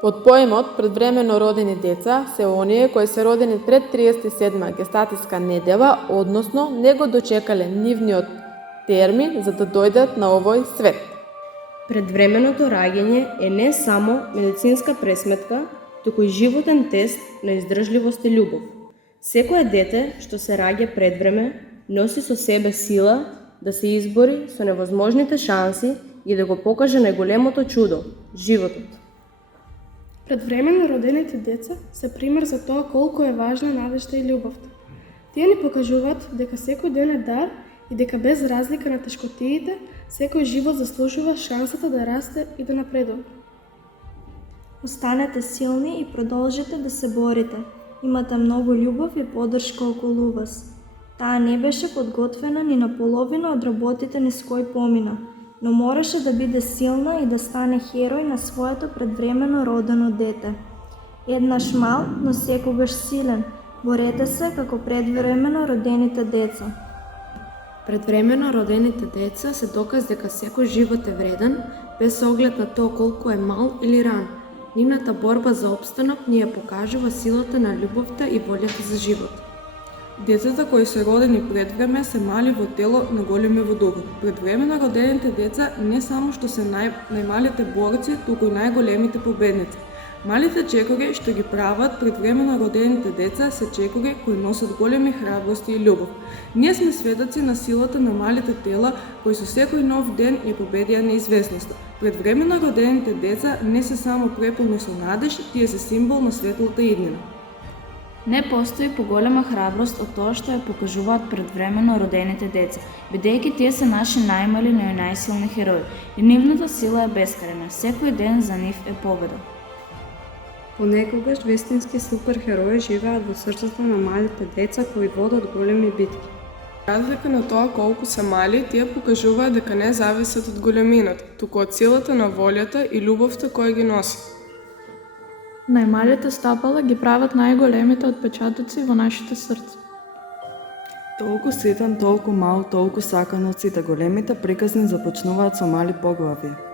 Под поимот предвремено родени деца се оние кои се родени пред 37 гестатиска недела, односно не го дочекале нивниот термин за да дојдат на овој свет. Предвременото раѓање е не само медицинска пресметка, туку и животен тест на издржливост и љубов. Секое дете што се раѓа пред време носи со себе сила да се избори со невозможните шанси и да го покаже најголемото чудо – животот. Предвремено родените деца се пример за тоа колку е важна надежда и љубовта. Тие ни покажуваат дека секој ден е дар и дека без разлика на тешкотиите, секој живот заслужува шансата да расте и да напредува. Останете силни и продолжите да се борите. Имате многу љубов и поддршка околу вас. Таа не беше подготвена ни на половина од работите низ кои помина, но мораше да биде силна и да стане херој на своето предвремено родено дете. Еднаш мал, но секогаш силен. Борете се како предвремено родените деца. Предвремено родените деца се доказ дека секој живот е вреден, без оглед на тоа колку е мал или ран. Нивната борба за опстанок ни ја покажува силата на љубовта и волјата за живот. Децата кои се родени пред време се мали во тело, но големи во духот. Предвремено родените деца не само што се најмалите борци, туку и најголемите победници. Малите чекори што ги прават предвремено родените деца се чекори кои носат големи храбрости и љубов. Ние сме сведоци на силата на малите тела кои со секој нов ден ја победија неизвестноста. Предвремено родените деца не се само преполни со надеж, тие се символ на светлата иднина. Не постои поголема храброст од тоа што ја покажуваат предвремено родените деца, бидејќи тие се наши најмали, но и најсилни херои, и нивната сила е бескрајна, секој ден за нив е победа. Понекогаш вистински суперхерои живеат во срцето на малите деца кои водат големи битки. Разлика на тоа колку се мали, тие покажуваат дека не зависат од големината, туку од силата на волјата и љубовта која ги носи. Најмалите стапала ги прават најголемите отпечатоци во нашите срца. Толку ситен, толку мал, толку сакан од сите, големите приказни започнуваат со мали поглавија.